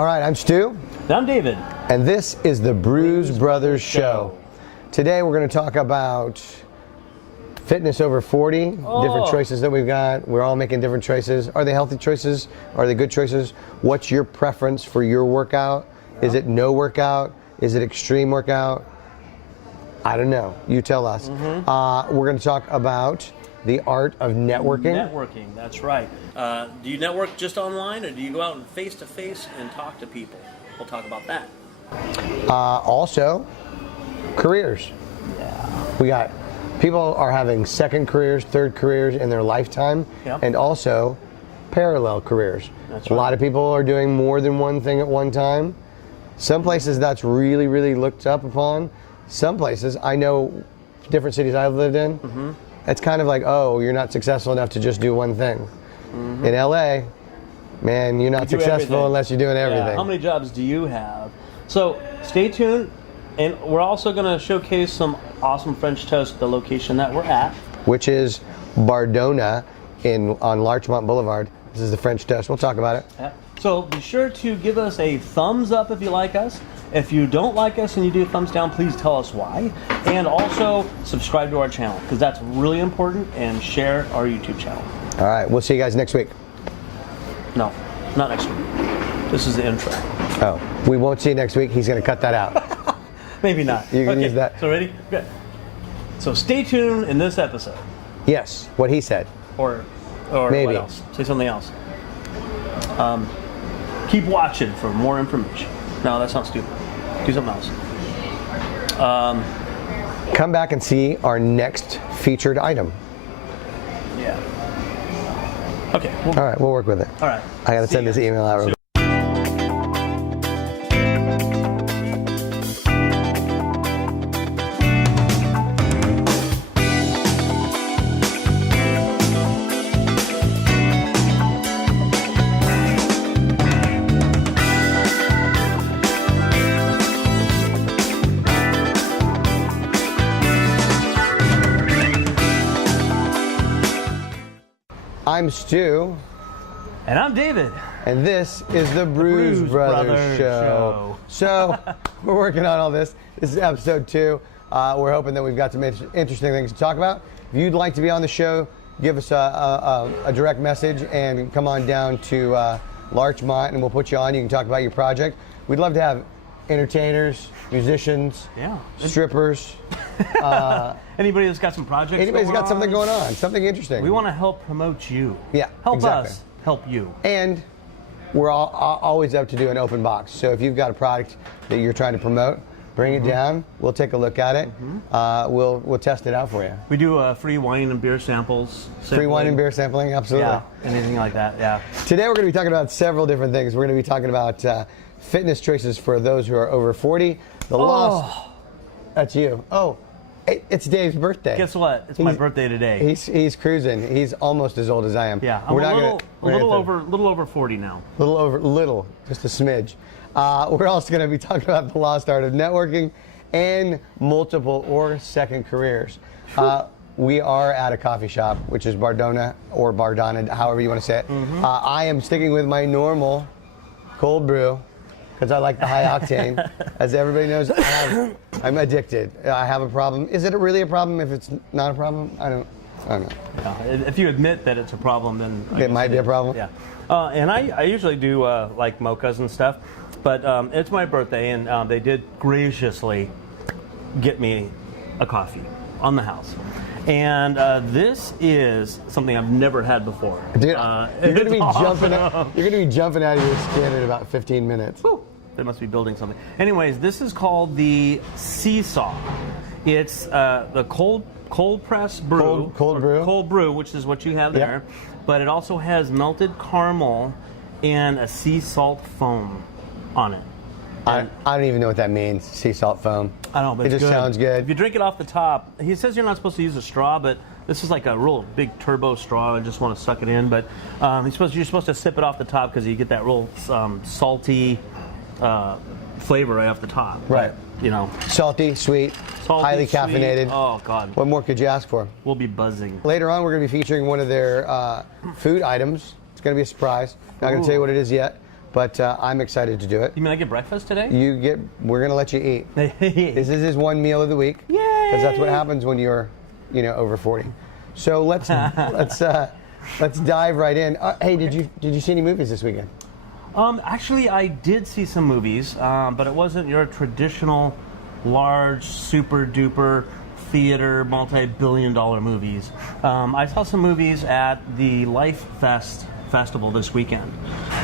All right, I'm Stu. And I'm David. And this is the Brews Brothers Show. Today we're going to talk about fitness over 40, different choices that we've got. We're all making different choices. Are they healthy choices? Are they good choices? What's your preference for your workout? Is it no workout? Is it extreme workout? I don't know. You tell us. We're going to talk about the art of networking. Networking, that's right. Do you network just online, or do you go out and face-to-face and talk to people? We'll talk about that. Also, careers. Yeah. We got people are having second careers, third careers in their lifetime, and also parallel careers. That's A right. lot of people are doing more than one thing at one time. Some places that's really, really looked up upon. Some places, I know different cities I've lived in, it's kind of like, oh, you're not successful enough to just do one thing. In LA, man, you're not successful unless you're doing everything. Yeah. How many jobs do you have? So stay tuned, and we're also going to showcase some awesome French toast at the location that we're at, which is Bardona on Larchmont Boulevard. This is the French toast. We'll talk about it. Yeah. So be sure to give us a thumbs up if you like us. If you don't like us and you do a thumbs down, please tell us why. And also subscribe to our channel, because that's really important, and share our YouTube channel. All right, we'll see you guys next week. No, not next week. This is the intro. Oh, we won't see you next week. He's going to cut that out. Maybe not. You can use that. So ready? Good. So stay tuned in this episode. Yes, what he said. Or Maybe. What else? Say something else. Keep watching for more information. No, that sounds stupid. Do something else. Come back and see our next featured item. Yeah. Okay. All right, we'll work with it. All right. I got to send this email out real quick. I'm Stu. And I'm David. And this is the Brews Brothers Show. So, we're working on all this. This is episode 2. We're hoping that we've got some interesting things to talk about. If you'd like to be on the show, give us a direct message and come on down to Larchmont and we'll put you on. You can talk about your project. We'd love to have entertainers, musicians, strippers. Anybody that's got some projects Anybody's got something going on, something interesting. We want to help promote you. Yeah, help exactly. us help you. And we're always up to do an open box. So if you've got a product that you're trying to promote, bring it down. We'll take a look at it. We'll test it out for you. We do free wine and beer samples. Free wine and beer sampling, absolutely. Yeah, anything like that, yeah. Today we're going to be talking about several different things. We're going to be talking about fitness choices for those who are over 40. That's you. Oh, it's Dave's birthday. Guess what? It's my birthday today. He's cruising. He's almost as old as I am. Yeah, I'm a little over 40 now. Just a smidge. We're also going to be talking about the lost art of networking and multiple or second careers. We are at a coffee shop, which is Bardona or Bardana, however you want to say it. I am sticking with my normal cold brew because I like the high octane. As everybody knows, I'm addicted. I have a problem. Is it really a problem if it's not a problem? I don't know. Yeah, if you admit that it's a problem, then it might be a problem. Yeah. And I usually do like mochas and stuff, but it's my birthday, and they did graciously get me a coffee on the house. And this is something I've never had before. Dude, you're going to be jumping out of your skin in about 15 minutes. Whew. They must be building something. Anyways, this is called the Seesaw. It's the cold press brew. Cold brew, which is what you have there. But it also has melted caramel and a sea salt foam on it. I don't even know what that means, sea salt foam. I know, but it it's just good. sounds good. If you drink it off the top, he says you're not supposed to use a straw, but this is like a real big turbo straw. I just want to suck it in. But you're supposed to sip it off the top because you get that real salty flavor right off the top. Right. But, you know. Salty, sweet, highly caffeinated. Oh, God. What more could you ask for? We'll be buzzing. Later on, we're going to be featuring one of their food items. It's going to be a surprise. Not going to tell you what it is yet. but I'm excited to do it. You mean I get breakfast today? We're going to let you eat. This is his one meal of the week. Yay! Because that's what happens when you're, over 40. So let's dive right in. Hey, did you see any movies this weekend? Actually, I did see some movies, but it wasn't your traditional large, super duper theater, multi-billion-dollar movies. I saw some movies at the Life Fest festival this weekend.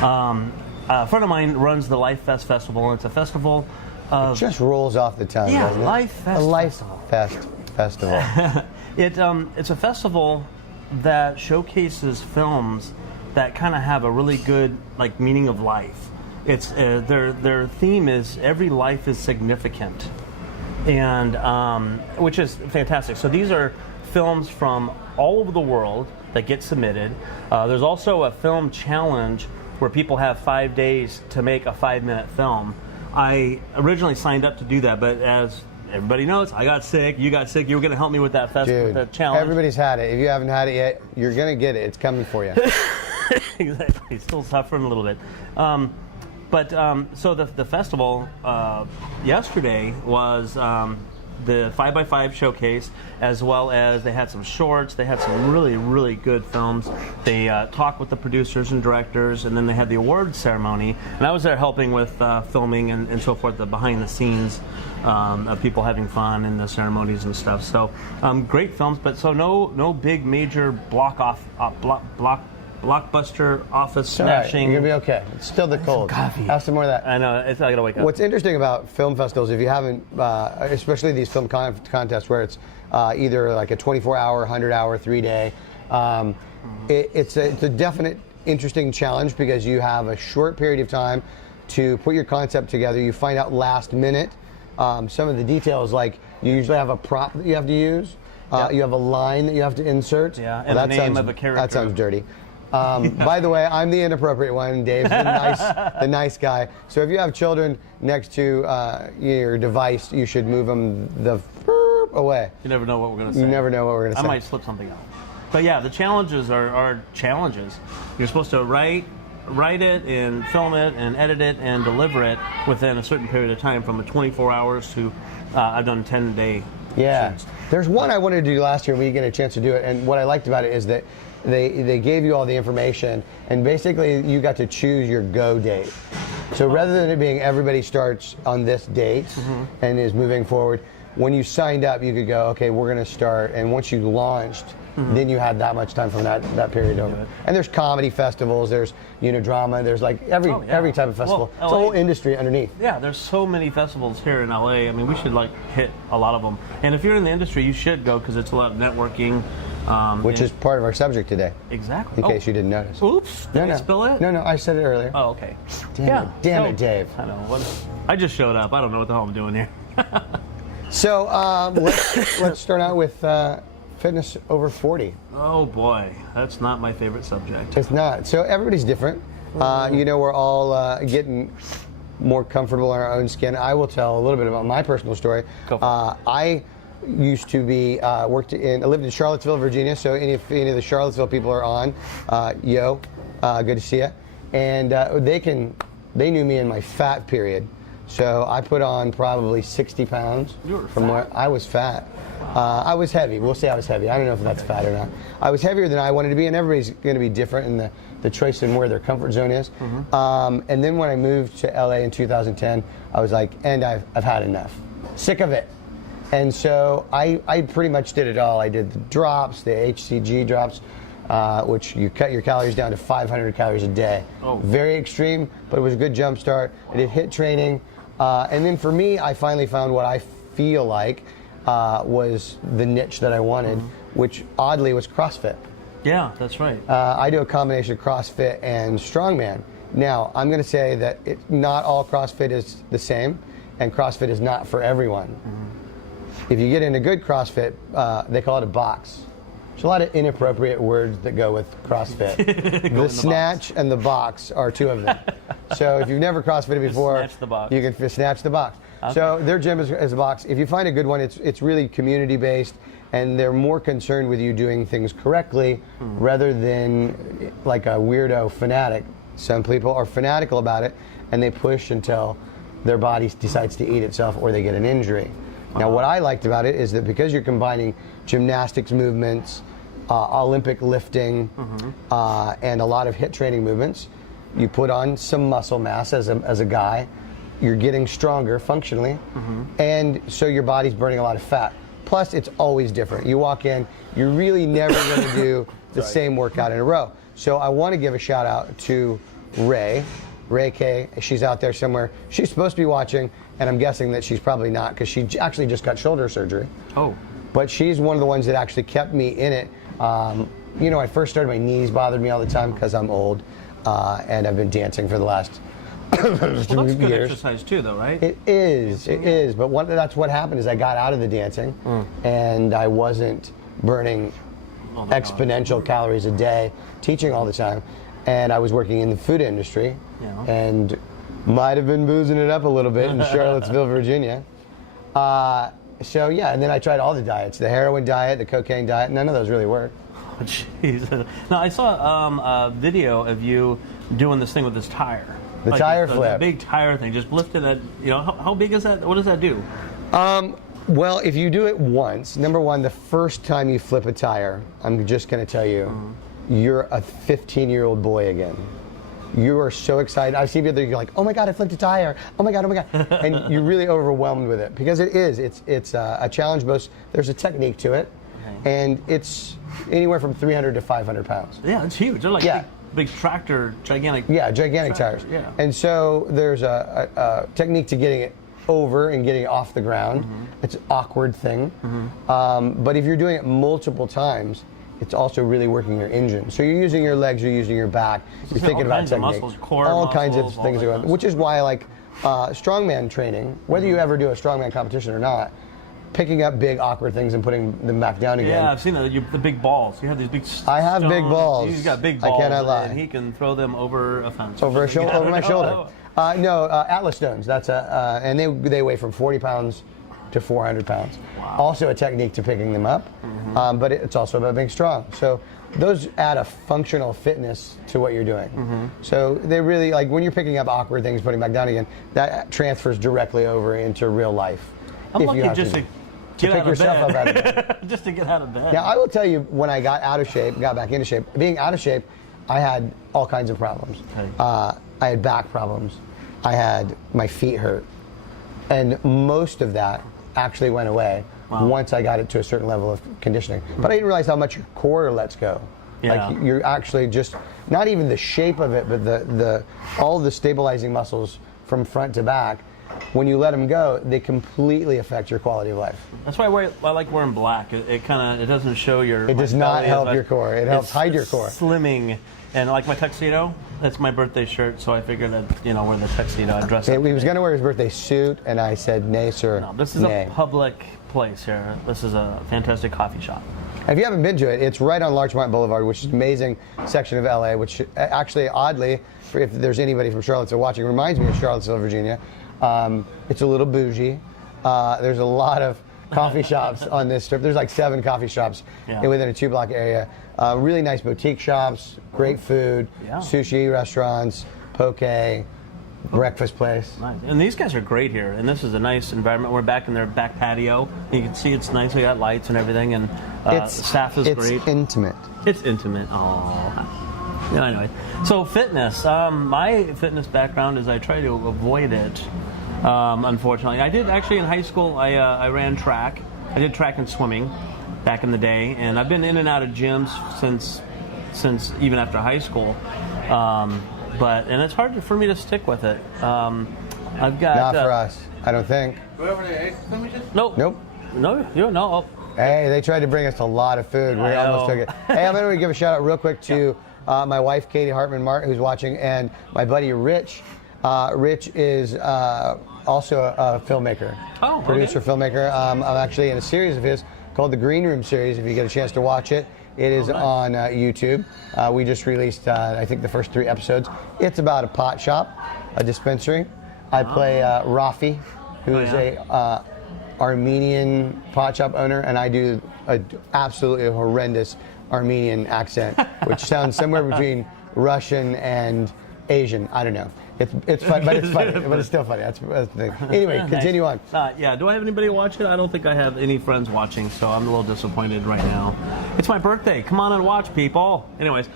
A friend of mine runs the Life Fest festival, and it's a festival of... It just rolls off the tongue, doesn't it? Life Fest. The Life Fest festival. It's a festival that showcases films that kind of have a really good meaning of life. It's their theme is every life is significant, and which is fantastic. So these are films from all over the world that get submitted. There's also a film challenge where people have 5 days to make a 5-minute film. I originally signed up to do that, but as everybody knows, I got sick, you got sick, you were going to help me with that with the challenge. Everybody's had it. If you haven't had it yet, you're going to get it. It's coming for you. Exactly. Still suffering a little bit. So the festival yesterday was the 5x5 showcase, as well as they had some shorts. They had some really, really good films. They talked with the producers and directors, and then they had the awards ceremony. And I was there helping with filming and so forth, the behind the scenes of people having fun in the ceremonies and stuff. So great films, but so no big major blockbuster office smashing. You're going to be okay. It's still the cold. Coffee. Have some more of that. I know. I got to wake up. What's interesting about film festivals, if you haven't, especially these film contests where it's either like a 24-hour, 100-hour, 3-day, it's a definite interesting challenge because you have a short period of time to put your concept together. You find out last minute some of the details, like you usually have a prop that you have to use. Yep. You have a line that you have to insert. Yeah, and the name of a character. That sounds dirty. By the way, I'm the inappropriate one. Dave's the nice guy. So if you have children next to your device, you should move them away. You never know what we're going to say. You never know what we're going to say. I might slip something out. But yeah, the challenges are challenges. You're supposed to write it and film it and edit it and deliver it within a certain period of time, from 24 hours to I've done 10-day shoots. There's one I wanted to do last year, and we didn't get a chance to do it. And what I liked about it is that they gave you all the information, and basically you got to choose your go date. So rather than it being everybody starts on this date and is moving forward, when you signed up, you could go, okay, we're going to start. And once you launched, then you had that much time from that period over. And there's comedy festivals, there's drama, there's every type of festival. Well, it's a whole industry underneath. Yeah, there's so many festivals here in LA. I mean, we should hit a lot of them. And if you're in the industry, you should go because it's a lot of networking. Which is part of our subject today. Exactly. In case you didn't notice. Oops. Did I spill it? No, I said it earlier. Oh, okay. Damn it, Dave. I know. I just showed up. I don't know what the hell I'm doing here. So let's start out with fitness over 40. Oh boy, that's not my favorite subject. It's not. So everybody's different. We're all getting more comfortable in our own skin. I will tell a little bit about my personal story. Go for it. I used to be I lived in Charlottesville, Virginia. So if any of the Charlottesville people are on, good to see you. And they knew me in my fat period. So I put on probably 60 pounds. You were from fat. where I was fat. I was heavy. We'll say I was heavy. I don't know if that's fat or not. I was heavier than I wanted to be, and everybody's going to be different in the choice in where their comfort zone is. And then when I moved to LA in 2010, I was like, and I've had enough. Sick of it. And so I pretty much did it all. I did the drops, the HCG drops, which you cut your calories down to 500 calories a day. Oh. Very extreme, but it was a good jump start. I did HIIT training. And then for me, I finally found what I feel like was the niche that I wanted, which oddly was CrossFit. Yeah, that's right. I do a combination of CrossFit and strongman. Now, I'm going to say that not all CrossFit is the same, and CrossFit is not for everyone. If you get into good CrossFit, they call it a box. There's a lot of inappropriate words that go with CrossFit. The snatch and the box are two of them. So if you've never CrossFitted before, snatch the box. You can snatch the box. Okay. So their gym is a box. If you find a good one, it's really community-based, and they're more concerned with you doing things correctly rather than like a weirdo fanatic Some people are fanatical about it, and they push until their body decides to eat itself or they get an injury. Now, what I liked about it is that because you're combining gymnastics movements, Olympic lifting, and a lot of HIIT training movements, you put on some muscle mass as a guy. You're getting stronger functionally, and so your body's burning a lot of fat. Plus, it's always different. You walk in, you're really never going to do the same workout in a row. So I want to give a shout out to Ray K. She's out there somewhere. She's supposed to be watching, and I'm guessing that she's probably not because she actually just got shoulder surgery. Oh. But she's one of the ones that actually kept me in it. You know, I first started, my knees bothered me all the time because I'm old, and I've been dancing for the last well, that's good exercise too, though, right? It is. It is. But that's what happened is I got out of the dancing, and I wasn't burning exponential calories a day, teaching all the time, and I was working in the food industry, and might have been boozing it up a little bit in Charlottesville, Virginia. So yeah, and then I tried all the diets: the heroin diet, the cocaine diet. None of those really worked. Oh, jeez. Now I saw a video of you doing this thing with this tire. The tire flip. The big tire thing, just lifting it. You know, how big is that? What does that do? Well, if you do it once, number one, the first time you flip a tire, I'm just going to tell you, you're a 15-year-old boy again. You are so excited. I see people, you're like, oh my God, I flipped a tire. Oh my God, oh my God. And you're really overwhelmed with it because it is. It's a challenge. There's a technique to it, and it's anywhere from 300 to 500 pounds. Yeah, it's huge. They're like big tractor, gigantic. Yeah, gigantic tires. Yeah. And so there's a technique to getting it over and getting it off the ground. It's an awkward thing. But if you're doing it multiple times, it's also really working your engine. So you're using your legs, you're using your back, you're thinking about technique. All kinds of things are going, which is why I like strongman training, whether you ever do a strongman competition or not, picking up big awkward things and putting them back down again. Yeah, I've seen the big balls. You have these big stones. I have big balls. He's got big balls. I cannot lie. And he can throw them over a fence. Over my shoulder. No, Atlas stones. That's and they weigh from 40 pounds to 400 pounds. Wow. Also a technique to picking them up, but it's also about being strong. So those add a functional fitness to what you're doing. So they really, like when you're picking up awkward things, putting back down again, that transfers directly over into real life. I'm lucky just to get out of bed. Just to get out of bed. Now, I will tell you, when I got out of shape, got back into shape, being out of shape, I had all kinds of problems. Okay. I had back problems. I had my feet hurt. And most of that actually went away once I got it to a certain level of conditioning. But I didn't realize how much your core lets go. Yeah. Like you're actually just, not even the shape of it, but all the stabilizing muscles from front to back, when you let them go, they completely affect your quality of life. That's why I like wearing black. It doesn't show your. It does not help your core. It helps hide your core. Slimming, and like my tuxedo, that's my birthday shirt. So I figured that wear the tuxedo, I'd dress up. He was going to wear his birthday suit, and I said, "Nay, sir." No, this is a public place here. This is a fantastic coffee shop. If you haven't been to it, it's right on Larchmont Boulevard, which is an amazing section of LA, which actually, oddly, if there's anybody from Charlottesville watching, reminds me of Charlottesville, Virginia. It's a little bougie. There's a lot of coffee shops on this strip. There's like 7 coffee shops within a 2-block area. Really nice boutique shops, great food, sushi restaurants, poke, breakfast place. Nice. And these guys are great here. And this is a nice environment. We're back in their back patio. You can see it's nice. We got lights and everything. And staff is great. It's intimate. It's intimate. Oh. Yeah, anyway. So fitness. My fitness background is I try to avoid it. Unfortunately, I did actually in high school. I ran track. I did track and swimming back in the day, and I've been in and out of gyms since even after high school. And it's hard for me to stick with it. I've got not for us. I don't think. Nope. No. Hey, they tried to bring us a lot of food. We almost took it. Hey, I'm going to give a shout out real quick to my wife, Katie Hartman-Martin, who's watching, and my buddy, Rich. Rich is also a filmmaker, producer, filmmaker. I'm actually in a series of his called the Green Room series, if you get a chance to watch it. It is on YouTube. We just released, I think, the first 3 episodes. It's about a pot shop, a dispensary. I play Rafi, who is a Armenian pot shop owner, and I do an absolutely horrendous Armenian accent, which sounds somewhere between Russian and Asian. I don't know. It's fun, but it's funny. But it's still funny. That's the thing. Anyway, continue on. Yeah. Do I have anybody watch it? I don't think I have any friends watching, so I'm a little disappointed right now. It's my birthday. Come on and watch, people. Anyways,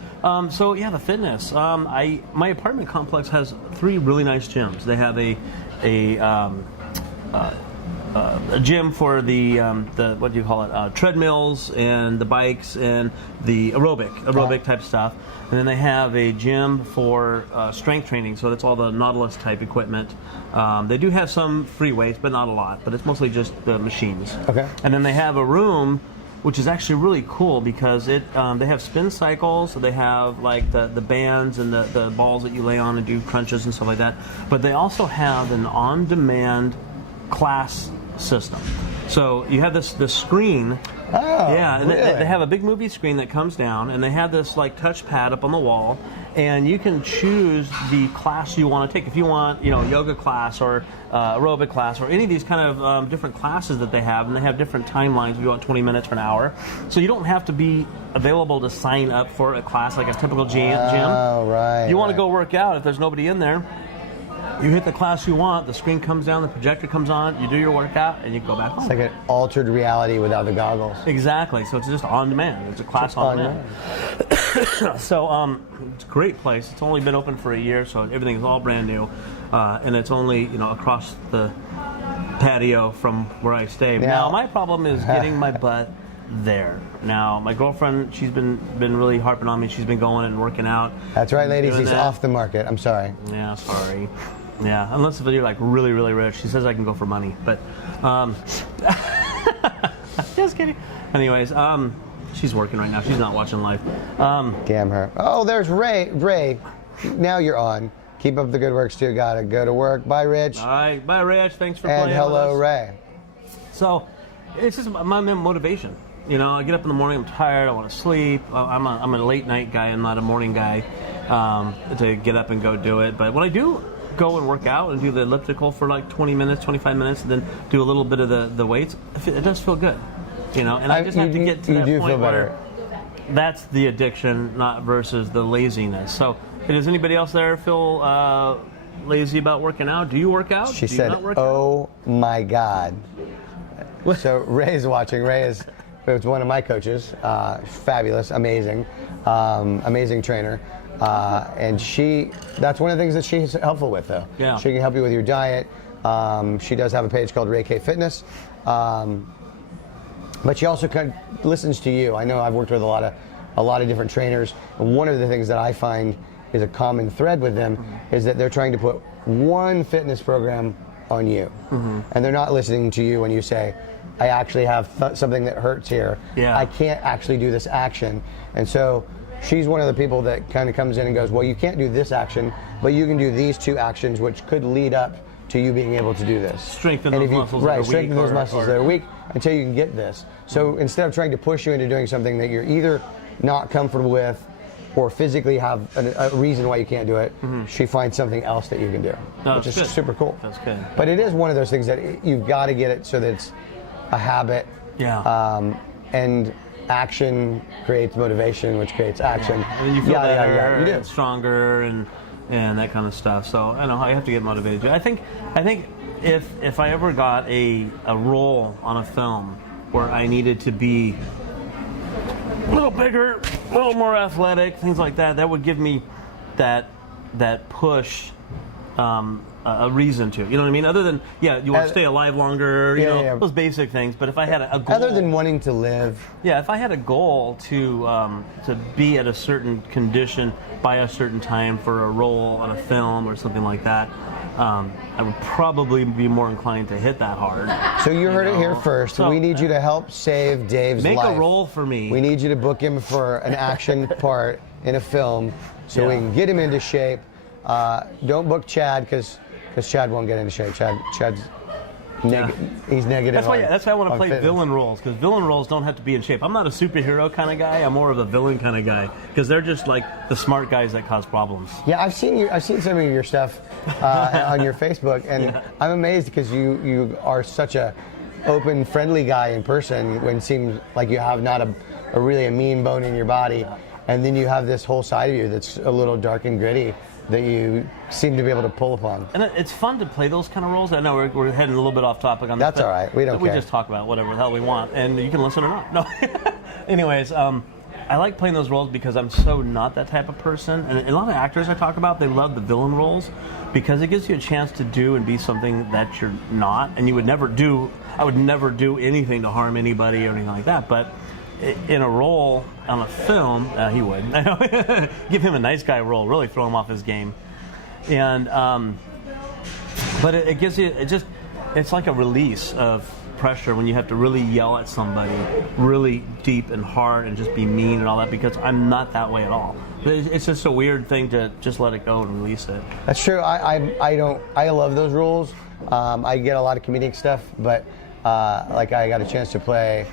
so yeah, the fitness. My apartment complex has 3 really nice gyms. They have a gym for the what do you call it, treadmills and the bikes and the aerobic type stuff, and then they have a gym for strength training, so that's all the Nautilus type equipment. They do have some free weights, but not a lot, but it's mostly just the machines. Okay. And then they have a room which is actually really cool because they have spin cycles, so they have like the bands and the balls that you lay on and do crunches and stuff like that, but they also have an on-demand class system. So you have this screen. Oh, yeah, and really? they have a big movie screen that comes down, and they have this like touch pad up on the wall, and you can choose the class you want to take. If you want, yoga class or aerobic class or any of these kind of different classes that they have, and they have different timelines. If you want 20 minutes or an hour, so you don't have to be available to sign up for a class like a typical gym. Oh, right. You want to go work out if there's nobody in there. You hit the class you want, the screen comes down, the projector comes on, you do your workout, and you go back home. It's like an altered reality without the goggles. Exactly. So it's just on demand. It's a class on demand. So it's a great place. It's only been open for a year, so everything's all brand new, and it's only across the patio from where I stay. Now my problem is getting my butt there. Now my girlfriend, she's been really harping on me. She's been going and working out. That's right, ladies. He's off the market. I'm sorry. Yeah, sorry. Yeah, unless if you're like really, really rich. She says I can go for money, but just kidding. Anyways, she's working right now. She's not watching live. Damn her. Oh, there's Ray. Ray, now you're on. Keep up the good work, Stu. Gotta go to work. Bye, Rich. All right, bye, Rich. Thanks for playing. And hello, with us. Ray. So, it's just my motivation. I get up in the morning. I'm tired. I want to sleep. I'm a late night guy. I'm not a morning guy to get up and go do it. But when I do go and work out and do the elliptical for like 20 minutes, 25 minutes, and then do a little bit of the weights, it does feel good. And I just have to get to that point where that's the addiction, not versus the laziness. So, does anybody else there feel lazy about working out? Do you work out? She said, "Oh my God." So Ray's watching. Ray is one of my coaches. Fabulous, amazing trainer. And that's one of the things that she's helpful with, though. Yeah. She can help you with your diet. She does have a page called Ray K Fitness. But she also kind of listens to you. I know I've worked with a lot of different trainers, and one of the things that I find is a common thread with them is that they're trying to put one fitness program on you, and they're not listening to you when you say, I actually have something that hurts here. Yeah. I can't actually do this action. And so she's one of the people that kind of comes in and goes, well, you can't do this action, but you can do these 2 actions, which could lead up to you being able to do this. Strengthen those muscles that are weak. Strengthen those muscles that are weak until you can get this. So instead of trying to push you into doing something that you're either not comfortable with or physically have a reason why you can't do it, she finds something else that you can do, which is super cool. That's good. But it is one of those things that you've got to get it so that it's a habit. Yeah. And action creates motivation, which creates action. Yeah. And you feel better, you do. and stronger, and that kind of stuff. So I know I have to get motivated. I think if I ever got a role on a film where I needed to be a little bigger, a little more athletic, things like that, that would give me that push. A reason to, you know what I mean? Other than, you want to stay alive longer, those basic things. But if I had a goal, other than wanting to live, if I had a goal to be at a certain condition by a certain time for a role on a film or something like that, I would probably be more inclined to hit that hard. So you heard it here first. So we need you to help save Dave's life. Make a role for me. We need you to book him for an action part in a film so we can get him into shape. Don't book Chad because Chad won't get into shape. Chad's he's negative. That's why I want to play fitness. Villain roles, because villain roles don't have to be in shape. I'm not a superhero kind of guy. I'm more of a villain kind of guy, because they're just like the smart guys that cause problems. Yeah, I've seen some of your stuff on your Facebook, and I'm amazed because you are such a open, friendly guy in person when it seems like you have not a really mean bone in your body. And then you have this whole side of you that's a little dark and gritty. that you seem to be able to pull upon. And it's fun to play those kind of roles. I know we're heading a little bit off topic on this. That's all right. We don't care. We just talk about whatever the hell we want, and you can listen or not. No. Anyways, I like playing those roles because I'm so not that type of person. And a lot of actors I talk about, they love the villain roles because it gives you a chance to do and be something that you're not, and you would never do. I would never do anything to harm anybody or anything like that. But in a role on a film, he would. Give him a nice guy role, really throw him off his game. And but it gives you it's like a release of pressure when you have to really yell at somebody really deep and hard and just be mean and all that, because I'm not that way at all. It's just a weird thing to just let it go and release it. That's true. I love those roles. I get a lot of comedic stuff, but like I got a chance to play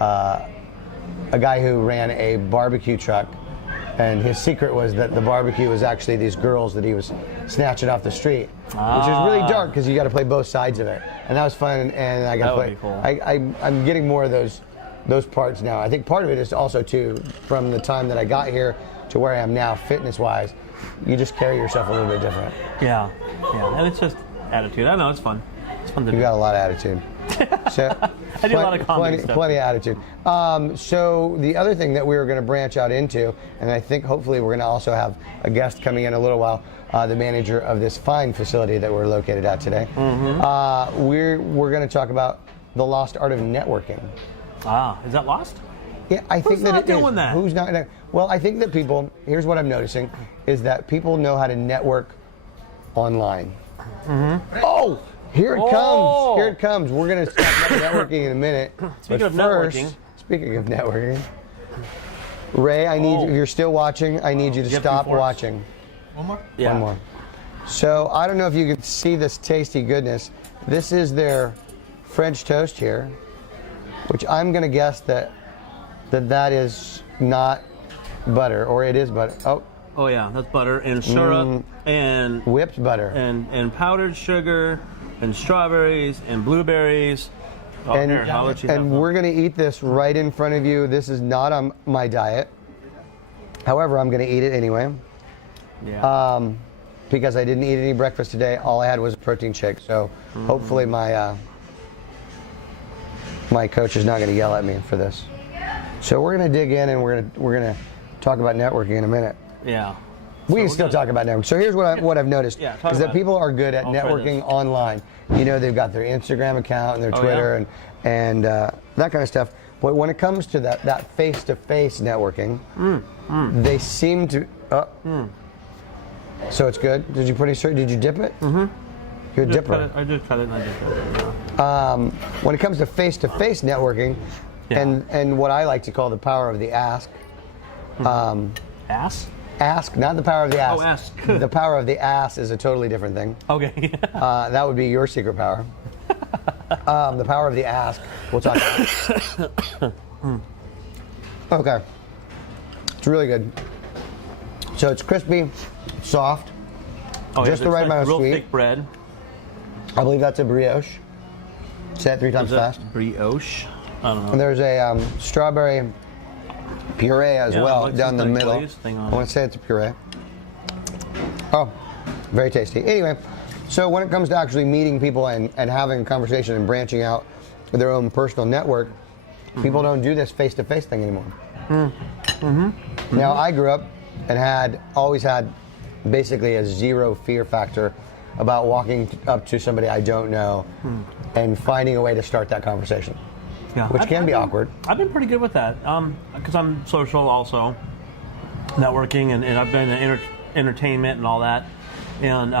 a guy who ran a barbecue truck, and his secret was that the barbecue was actually these girls that he was snatching off the street, which is really dark because you got to play both sides of it, and that was fun. And I got to play. Cool. I'm getting more of those parts now. I think part of it is also too from the time that I got here to where I am now, fitness-wise. You just carry yourself a little bit different. Yeah, and it's just attitude. I know it's fun. It's fun to do. You got a lot of attitude. So, I do a lot of comedy stuff. Plenty of attitude. So the other thing that we were going to branch out into, and I think hopefully we're going to also have a guest coming in a little while, the manager of this fine facility that we're located at today. Mm-hmm. We're going to talk about the lost art of networking. Is that lost? Yeah, I think that it is. Who's not doing that? Who's not? Well, I think that people. Here's what I'm noticing: is that people know how to network online. Mm-hmm. Oh. Here it comes. Here it comes. We're going to talk about networking in a minute. Speaking of networking. Speaking of networking, Ray, I need you, if you're still watching, I need you to stop watching. One more? Yeah. One more. So I don't know if you can see this tasty goodness. This is their French toast here, which I'm going to guess that is not butter, or it is butter. Oh yeah, that's butter and syrup and whipped butter and powdered sugar. And strawberries and blueberries. And we're going to eat this right in front of you. This is not on my diet. However, I'm going to eat it anyway. Yeah. Because I didn't eat any breakfast today. All I had was a protein shake. So hopefully my coach is not going to yell at me for this. So we're going to dig in and we're going to talk about networking in a minute. Yeah. We can still talk about networking. So here's what I've noticed is that people are good at networking online. You know, they've got their Instagram account and their Twitter and that kind of stuff. But when it comes to that face-to-face networking, they seem to. So it's good. Did you put any? Did you dip it? Mm-hmm. You're a dipper. I just cut it and I dipped it. When it comes to face-to-face networking, and what I like to call the power of the ask. Ass? Ask, not the power of the ass. Oh, ask. The power of the ass is a totally different thing. Okay. That would be your secret power. The power of the ask, we'll talk about. Okay. It's really good. So it's crispy, soft, just the right amount of real sweet. Thick bread. I believe that's a brioche. Say it 3 times fast. Brioche? I don't know. And there's a strawberry puree as well down the middle. I want to say it's a puree. Oh, very tasty. Anyway, so when it comes to actually meeting people and having a conversation and branching out their own personal network, people don't do this face-to-face thing anymore. Now, I grew up and always had basically a zero fear factor about walking up to somebody I don't know and finding a way to start that conversation. Yeah. Which can be awkward. I've been pretty good with that because I'm social also, networking, and I've been in entertainment and all that. And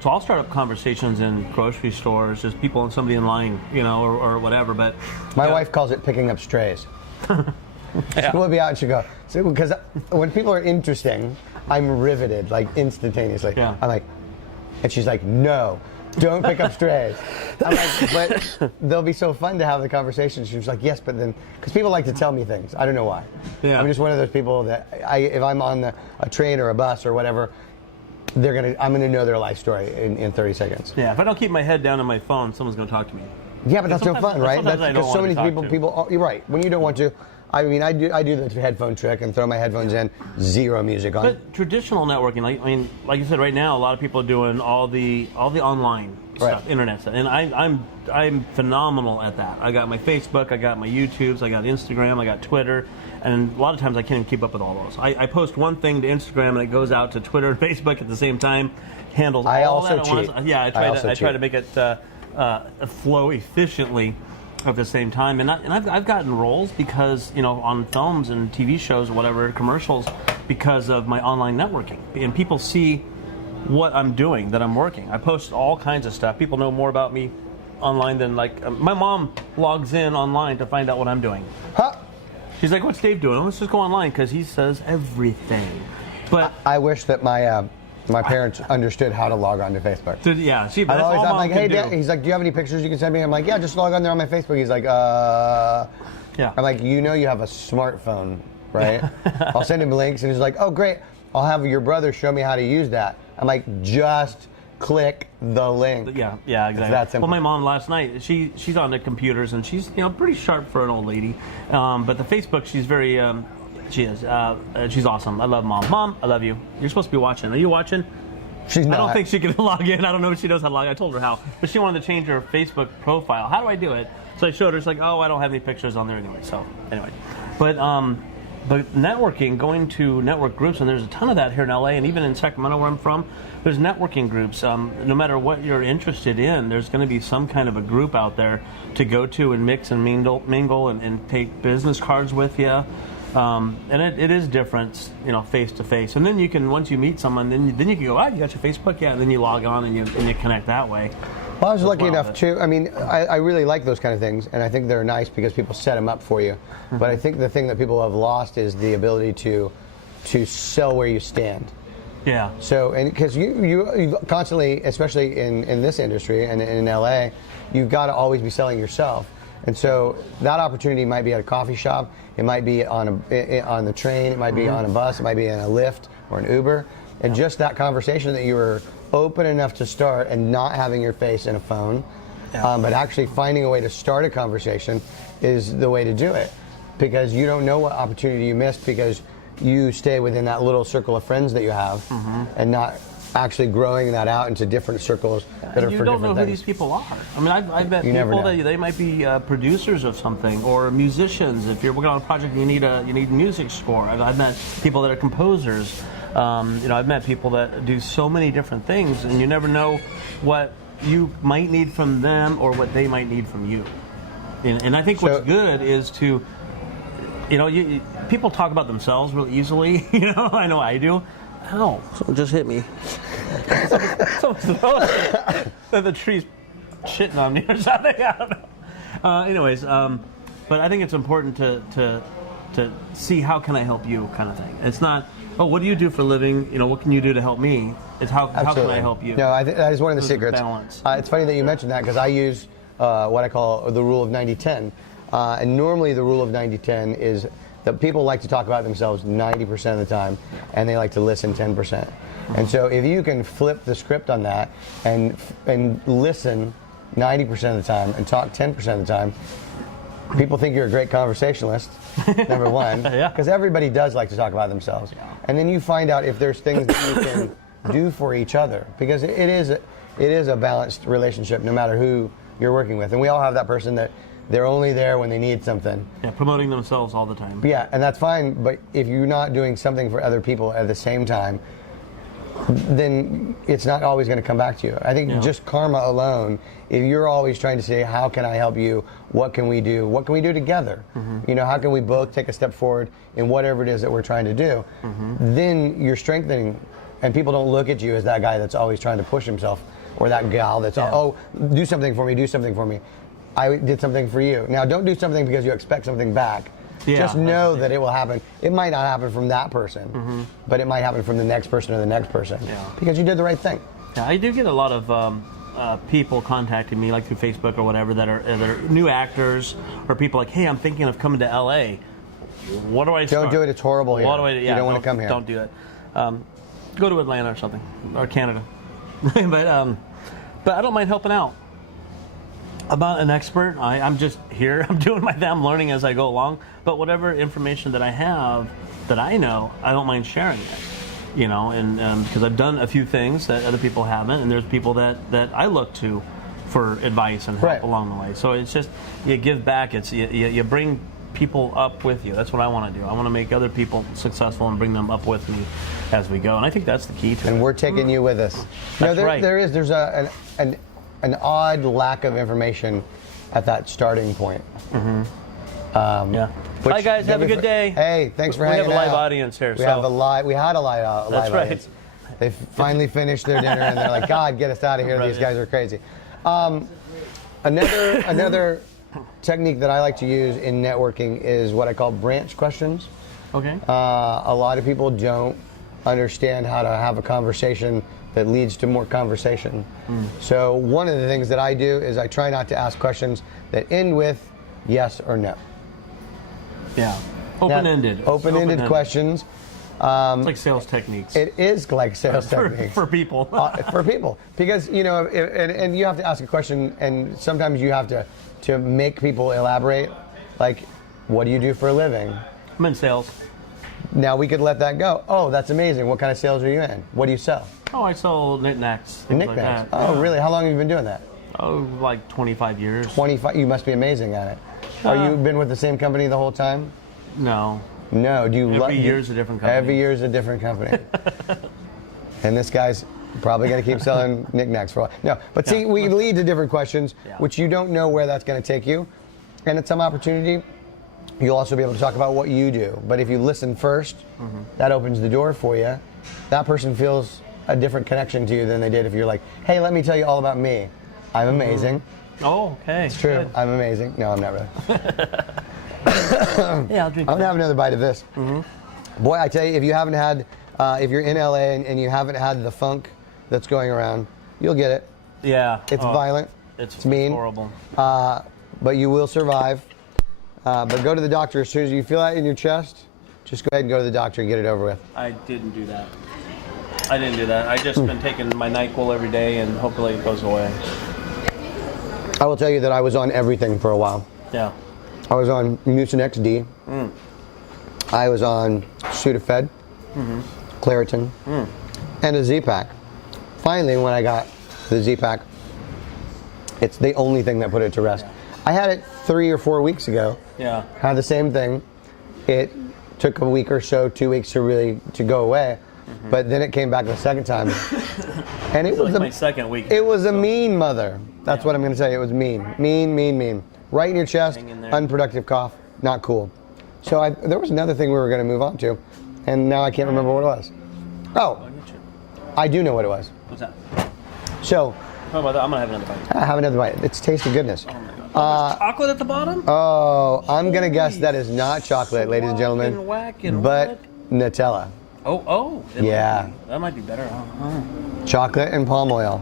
so I'll start up conversations in grocery stores, just people and somebody in line, or whatever. But my wife calls it picking up strays. We'll be out and she'll go, because when people are interesting, I'm riveted, like instantaneously. Yeah. I'm like, and she's like, no. Don't pick up strays. I'm like, but they'll be so fun to have the conversation. She was like, yes, but then, because people like to tell me things. I don't know why. Yeah. I'm just one of those people that if I'm on a train or a bus or whatever, I'm gonna know their life story in 30 seconds. Yeah, if I don't keep my head down on my phone, someone's gonna talk to me. Yeah, but that's no fun, right? Because so many you're right. When you don't want to, I mean, I do the headphone trick and throw my headphones in, zero music on. But traditional networking, like you said, right now, a lot of people are doing all the online stuff, internet stuff, and I'm phenomenal at that. I got my Facebook, I got my YouTubes, I got Instagram, I got Twitter, and a lot of times I can't even keep up with all those. I post one thing to Instagram and it goes out to Twitter and Facebook at the same time. Handles all that at once. Yeah, I try to make it flow efficiently at the same time, and I've gotten roles because, you know, on films and TV shows or whatever, commercials, because of my online networking, and people see what I'm doing, that I'm working. I post all kinds of stuff. People know more about me online than my mom logs in online to find out what I'm doing. Huh? She's like, "What's Dave doing?" Oh, let's just go online because he says everything. But I wish that my parents understood how to log on to Facebook. So, yeah, I'm like, hey, Dad. He's like, do you have any pictures you can send me? I'm like, yeah, just log on there on my Facebook. He's like, yeah. I'm like, you know, you have a smartphone, right? I'll send him links, and he's like, oh, great. I'll have your brother show me how to use that. I'm like, just click the link. Yeah, exactly. It's that simple. Well, my mom last night, she's on the computers, and she's, you know, pretty sharp for an old lady. But the Facebook, she's very. She is. She's awesome. I love Mom. Mom, I love you. You're supposed to be watching. Are you watching? She's not. I don't think she can log in. I don't know if she knows how to log in. I told her how. But she wanted to change her Facebook profile. How do I do it? So I showed her. She's like, oh, I don't have any pictures on there anyway. So, anyway. But networking, going to network groups, and there's a ton of that here in LA, and even in Sacramento where I'm from, there's networking groups. No matter what you're interested in, there's going to be some kind of a group out there to go to and mix and mingle and take business cards with you. And it is different, you know, face to face. And then you can, once you meet someone, then you can go, you got your Facebook, yeah, and then you log on and you connect that way. Well, I was lucky enough too. I mean, I really like those kind of things, and I think they're nice because people set them up for you. Mm-hmm. But I think the thing that people have lost is the ability to sell where you stand. Yeah. So, and because you constantly, especially in this industry and in LA, you've got to always be selling yourself. And so that opportunity might be at a coffee shop, it might be on the train, it might be on a bus, it might be in a Lyft or an Uber, and just that conversation that you were open enough to start and not having your face in a phone, but actually finding a way to start a conversation is the way to do it, because you don't know what opportunity you missed because you stay within that little circle of friends that you have and not actually growing that out into different circles that are for different things. You don't know who these people are. I mean, I've met people that they might be producers of something or musicians. If you're working on a project, you need music score. I've met people that are composers. I've met people that do so many different things, and you never know what you might need from them or what they might need from you. And I think what's good is to, people talk about themselves really easily. I know I do. Ow, someone just hit me. Someone's throwing the tree's shitting on me or something. I don't know. But I think it's important to see how can I help you kind of thing. It's not, what do you do for a living? What can you do to help me? It's how can I help you? No, that is one of the secrets. Balance. It's funny that you mentioned that because I use what I call the rule of 90-10. And normally the rule of 90-10 is that people like to talk about themselves 90% of the time, and they like to listen 10%. And so if you can flip the script on that and listen 90% of the time and talk 10% of the time, people think you're a great conversationalist, number one, because everybody does like to talk about themselves. And then you find out if there's things that you can do for each other, because it is a balanced relationship no matter who you're working with. And we all have that person that they're only there when they need something. Yeah, promoting themselves all the time. Yeah, and that's fine, but if you're not doing something for other people at the same time, then it's not always going to come back to you. I think just karma alone, if you're always trying to say, how can I help you? What can we do? What can we do together? How can we both take a step forward in whatever it is that we're trying to do? Then you're strengthening, and people don't look at you as that guy that's always trying to push himself, or that gal that's, do something for me, do something for me. I did something for you. Now, don't do something because you expect something back. Just know that it will happen. It might not happen from that person, but it might happen from the next person or the next person because you did the right thing. Yeah, I do get a lot of people contacting me, like through Facebook or whatever, that are new actors or people like, hey, I'm thinking of coming to LA. What do I start? Don't do it. It's horrible here. What do I do? You don't want to come here. Don't do it. Go to Atlanta or something, or Canada. But I don't mind helping out. about an expert. I'm just here. I'm doing my thing. I'm learning as I go along. But whatever information that I have that I know, I don't mind sharing it. You know, and because I've done a few things that other people haven't, and there's people that I look to for advice and help along the way. So it's just you give back. It's you bring people up with you. That's what I want to do. I want to make other people successful and bring them up with me as we go. And I think that's the key to it. And we're taking you with us. That's right. There's an odd lack of information at that starting point. Yeah. Bye, guys. Have a good day. Hey, thanks for hanging out. We have a live audience here. We had a live That's right. audience. They finally finished their dinner, and they're like, God, get us out of here. These guys are crazy. Another technique that I like to use in networking is what I call branch questions. Okay. A lot of people don't understand how to have a conversation that leads to more conversation. So one of the things that I do is I try not to ask questions that end with yes or no. Yeah. Open-ended. Open-ended questions. It's like sales techniques. It is like sales techniques. For people. For people. Because, you know, and you have to ask a question, and sometimes you have to make people elaborate. Like, what do you do for a living? I'm in sales. Now we could let that go. Oh, that's amazing. What kind of sales are you in? What do you sell? Oh, I sell knickknacks. Things Knickknacks. like that. Oh, really? How long have you been doing that? Oh, like 25 years. 25. You must be amazing at it. Are you been with the same company the whole time? No. No. Do you Every year's a different company. Every year's a different company. And this guy's probably going to keep selling knickknacks for a while. No, but see, we lead to different questions, which you don't know where that's going to take you. And at some opportunity, you'll also be able to talk about what you do. But if you listen first, that opens the door for you. That person feels a different connection to you than they did if you're like, hey, let me tell you all about me. I'm amazing. Oh, okay. It's true. Good. I'm amazing. No, I'm not really. Yeah, I'll drink. I'm going to have another bite of this. Boy, I tell you, if you haven't had, if you're in LA and you haven't had the funk that's going around, you'll get it. Yeah. It's violent. It's mean. horrible. But you will survive. But go to the doctor as soon as you feel that in your chest. Just go ahead and go to the doctor and get it over with. I didn't do that. I just been taking my NyQuil every day, and hopefully it goes away. I will tell you that I was on everything for a while. Yeah. I was on Mucinex D. I was on Sudafed, Claritin, and a Z-Pack. Finally, when I got the Z-Pack, it's the only thing that put it to rest. I had it 3 or 4 weeks ago. Yeah. Had the same thing. It took a week or so, 2 weeks to go away. But then it came back the second time. And it was like my second week. It was a mean mother. That's what I'm going to tell you. It was mean. Mean. Right in your chest, unproductive cough, not cool. So there was another thing we were going to move on to, and now I can't remember what it was. Oh, I do know what it was. What's that? So, How about that? I'm going to have another bite. have another bite. It's taste of goodness. Oh, my God. There's chocolate at the bottom? Oh, I'm going to guess that is not chocolate, ladies and gentlemen, but Nutella. Oh. Yeah. That might be better. Oh. Chocolate and palm oil.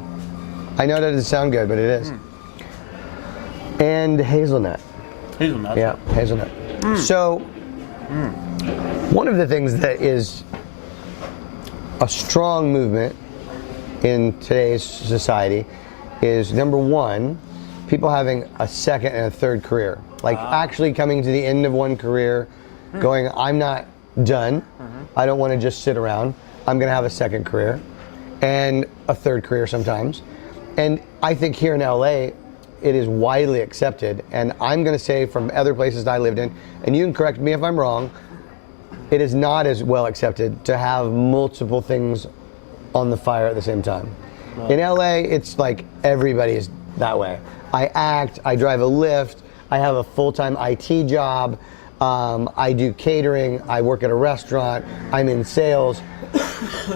I know that doesn't sound good, but it is. And hazelnut. Hazelnut. Yeah, hazelnut. So, one of the things that is a strong movement in today's society is, number one, people having a second and a third career. Like actually coming to the end of one career, going, I'm not done. I don't want to just sit around. I'm going to have a second career and a third career sometimes. And I think here in LA, it is widely accepted. And I'm going to say from other places I lived in, and you can correct me if I'm wrong, it is not as well accepted to have multiple things on the fire at the same time. Right. In LA, it's like everybody is that way. I act, I drive a Lyft, I have a full-time IT job, I do catering, I work at a restaurant, I'm in sales.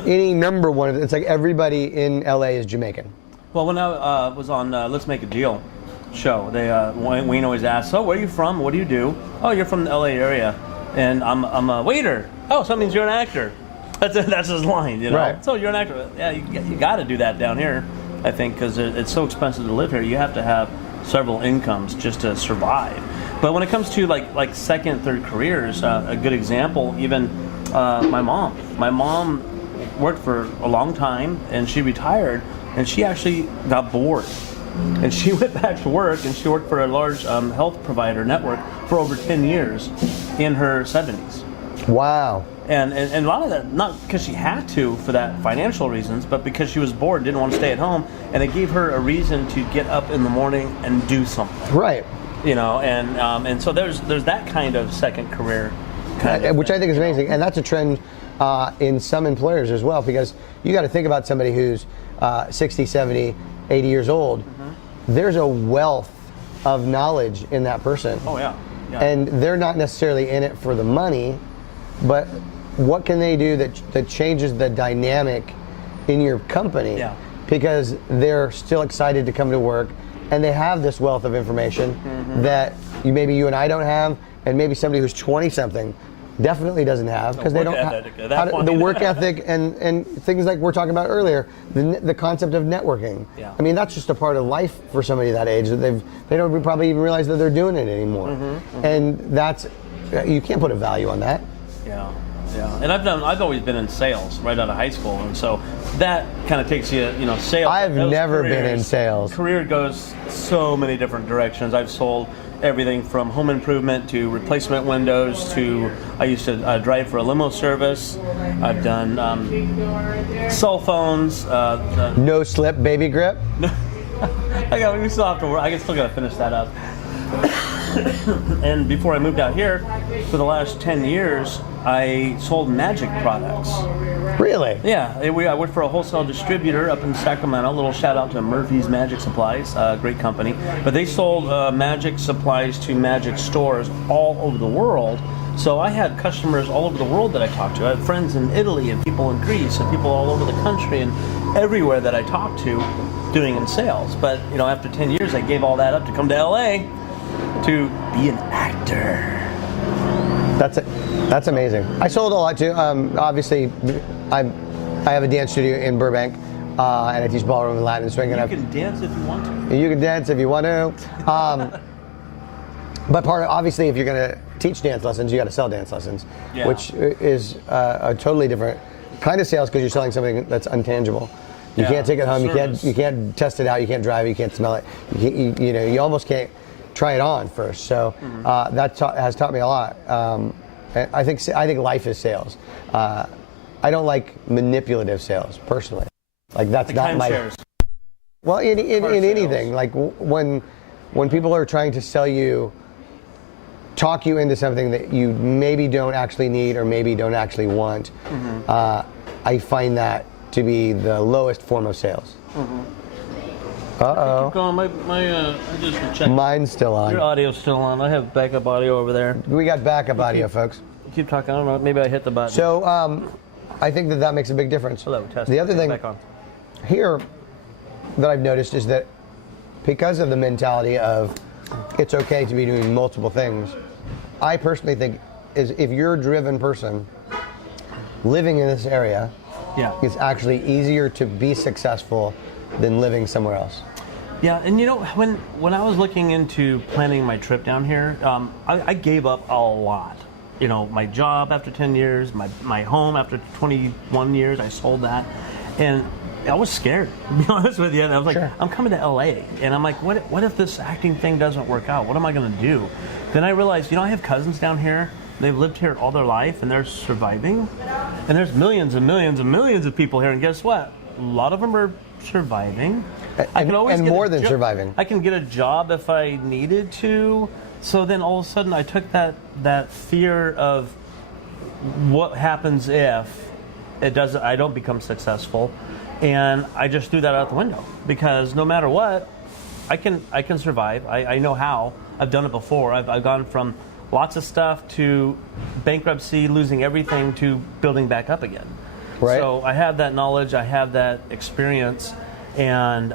Any number one of it, it's like everybody in LA is Jamaican. Well, when I was on Let's Make a Deal show, Wayne always asks, so where are you from? What do you do? Oh, you're from the LA area. And I'm a waiter. Oh, so that means you're an actor. That's his line, you know. Right. So you're an actor. Yeah, you got to do that down here, I think, because it's so expensive to live here. You have to have several incomes just to survive. But when it comes to like second, third careers, a good example, even my mom. My mom worked for a long time, and she retired, and she actually got bored. And she went back to work, and she worked for a large health provider network for over 10 years in her 70s. Wow. And a lot of that, not because she had to for that financial reasons, but because she was bored, didn't want to stay at home, and it gave her a reason to get up in the morning and do something. Right. You know, and so there's that kind of second career. Which I think is amazing, and that's a trend in some employers as well, because you got to think about somebody who's 60, 70, 80 years old. Mm-hmm. There's a wealth of knowledge in that person. Oh, yeah. And they're not necessarily in it for the money, but what can they do that changes the dynamic in your company? Yeah. Because they're still excited to come to work, and they have this wealth of information that maybe you and I don't have, and maybe somebody who's 20-something definitely doesn't have, because they don't have the work ethic and things like we're talking about earlier, the concept of networking. Yeah. I mean, that's just a part of life for somebody that age, that they don't probably even realize that they're doing it anymore. And that's, you can't put a value on that. Yeah. And I've always been in sales right out of high school, and so that kind of takes you, sales. I've never been in sales. Career goes so many different directions. I've sold everything from home improvement to replacement windows to, I used to drive for a limo service. I've done cell phones. No slip, baby grip. We still have to work. I still got to finish that up. And before I moved out here, for the last 10 years, I sold magic products. Really? Yeah, I worked for a wholesale distributor up in Sacramento. A little shout out to Murphy's Magic Supplies, great company. But they sold magic supplies to magic stores all over the world. So I had customers all over the world that I talked to. I had friends in Italy and people in Greece and people all over the country and everywhere that I talked to doing in sales. But after 10 years, I gave all that up to come to LA to be an actor. That's amazing. I sold a lot too. Obviously, I have a dance studio in Burbank, and I teach ballroom and Latin swing. You can dance if you want to. You can dance if you want to. But obviously, if you're going to teach dance lessons, you got to sell dance lessons, which is a totally different kind of sales, because you're selling something that's intangible. You can't take it home. You can't test it out. You can't drive it. You can't smell it. You almost can't try it on first. So that has taught me a lot. I think life is sales. I don't like manipulative sales personally. Like that's not my. Shares. Well, in anything, like when people are trying to sell you, talk you into something that you maybe don't actually need or maybe don't actually want, I find that to be the lowest form of sales. Uh-oh. Keep going. I just checked. Mine's still on. Your audio's still on. I have backup audio over there. We got backup audio, folks. Keep talking. I don't know. Maybe I hit the button. So I think that makes a big difference. Hello, test. The other thing back on. Here that I've noticed is that because of the mentality of it's okay to be doing multiple things, I personally think is if you're a driven person living in this area, it's actually easier to be successful than living somewhere else. Yeah, and when I was looking into planning my trip down here, I gave up a lot. My job after 10 years, my home after 21 years, I sold that. And I was scared, to be honest with you. And I was like, I'm coming to LA. And I'm like, what if this acting thing doesn't work out? What am I going to do? Then I realized, I have cousins down here. They've lived here all their life, and they're surviving. And there's millions and millions and millions of people here. And guess what? A lot of them are surviving. I can always more than surviving. I can get a job if I needed to. So then all of a sudden I took that fear of what happens if I don't become successful, and I just threw that out the window, because no matter what, I can survive. I know how. I've done it before. I've gone from lots of stuff to bankruptcy, losing everything, to building back up again. Right. So I have that knowledge, I have that experience, and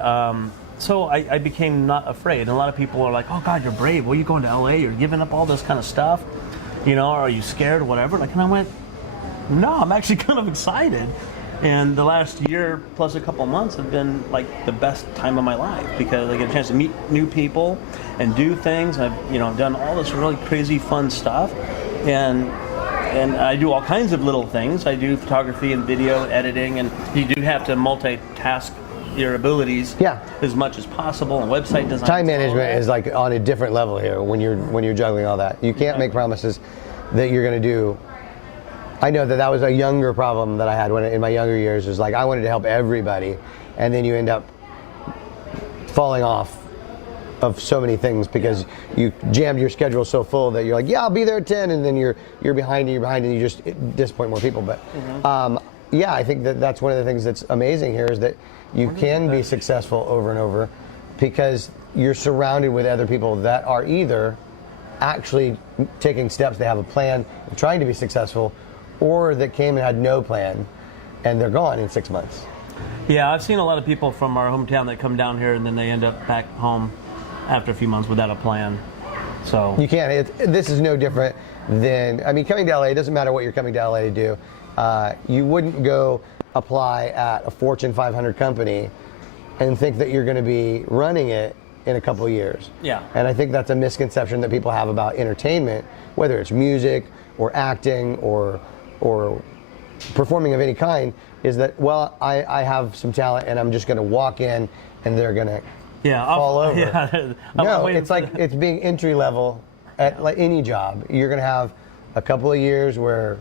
so I became not afraid. And a lot of people are like, oh God, you're brave. Well, you're going to LA, you're giving up all this kind of stuff, are you scared or whatever? And I went, no, I'm actually kind of excited. And the last year plus a couple months have been like the best time of my life, because I get a chance to meet new people and do things. I've done all this really crazy fun stuff, and I do all kinds of little things. I do photography and video editing, and you do have to multitask your abilities Yeah. as much as possible, and website design. Time management is like on a different level here when you're juggling all that. You can't make promises that you're going to do. I know that was a younger problem that I had in my younger years. Is like I wanted to help everybody, and then you end up falling off of so many things because you jammed your schedule so full that you're like, yeah, I'll be there at 10, and then you're behind and you just disappoint more people. But yeah, I think that's one of the things that's amazing here is that you can be successful over and over because you're surrounded with other people that are either actually taking steps, they have a plan, trying to be successful, or that came and had no plan and they're gone in 6 months. Yeah, I've seen a lot of people from our hometown that come down here and then they end up back home after a few months without a plan. So you can't. This is no different than, I mean, coming to LA, it doesn't matter what you're coming to LA to do. You wouldn't go apply at a Fortune 500 company and think that you're going to be running it in a couple of years. Yeah. And I think that's a misconception that people have about entertainment, whether it's music or acting or performing of any kind, is that, well, I have some talent and I'm just going to walk in and they're going to fall over. Yeah, no, it's like it's being entry level at like any job. You're going to have a couple of years where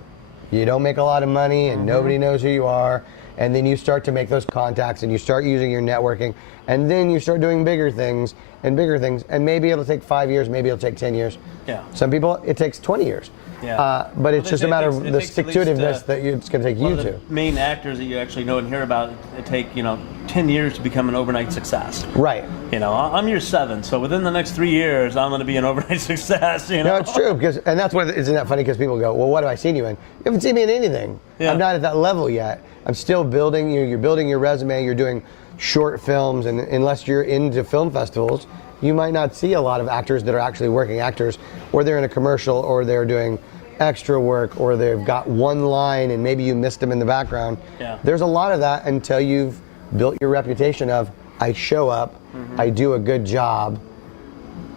you don't make a lot of money and nobody knows who you are, and then you start to make those contacts and you start using your networking, and then you start doing bigger things, and maybe it'll take 5 years, maybe it'll take 10 years. Yeah. Some people, it takes 20 years. Yeah. But it's just a matter of the stick-to-itiveness that it's going to take you to. The main actors that you actually know and hear about, it take 10 years to become an overnight success. Right. I'm year 7, so within the next 3 years, I'm going to be an overnight success. No, it's true and that's what isn't that funny because people go, well, what have I seen you in? You haven't seen me in anything. Yeah. I'm not at that level yet. I'm still building. You're building your resume. You're doing short films, and unless you're into film festivals, you might not see a lot of actors that are actually working actors, or they're in a commercial, or they're doing extra work, or they've got one line and maybe you missed them in the background. Yeah. There's a lot of that until you've built your reputation of I show up, I do a good job,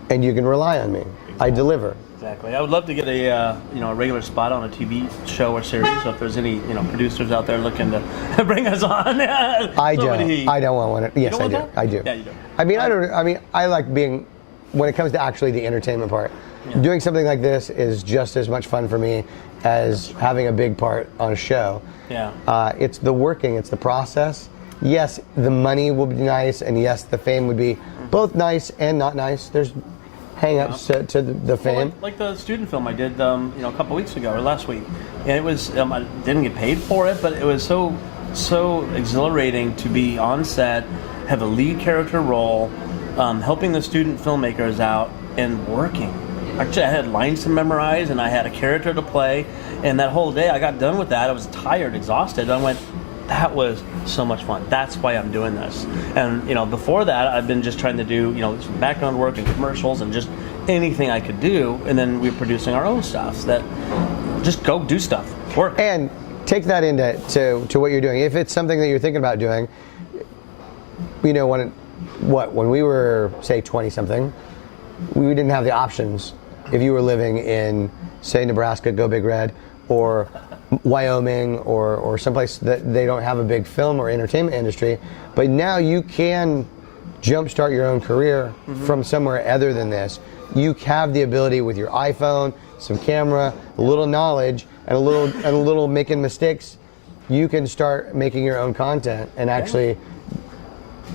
and you can rely on me. Exactly. I deliver. Exactly. I would love to get a regular spot on a TV show or series. So if there's any producers out there looking to bring us on, I don't want one. Yes, I do. That? I do. Yeah, you do. I like being, when it comes to actually the entertainment part. Yeah. Doing something like this is just as much fun for me as having a big part on a show. Yeah. It's the working, it's the process. Yes, the money will be nice, and yes, the fame would be both nice and not nice. There's hang-ups to the fame. Like the student film I did, a couple weeks ago or last week, and it was I didn't get paid for it, but it was so exhilarating to be on set, have a lead character role, helping the student filmmakers out, and working. Actually, I had lines to memorize, and I had a character to play, and that whole day I got done with that. I was tired, exhausted, and I went, that was so much fun. That's why I'm doing this. And before that, I've been just trying to do some background work and commercials and just anything I could do. And then we're producing our own stuff. That just go do stuff, work. And take that into what you're doing. If it's something that you're thinking about doing, when we were say 20 something, we didn't have the options. If you were living in say Nebraska, go Big Red, or Wyoming or someplace that they don't have a big film or entertainment industry, but now you can jumpstart your own career from somewhere other than this. You have the ability with your iPhone, some camera, a little knowledge, and a little making mistakes. You can start making your own content and actually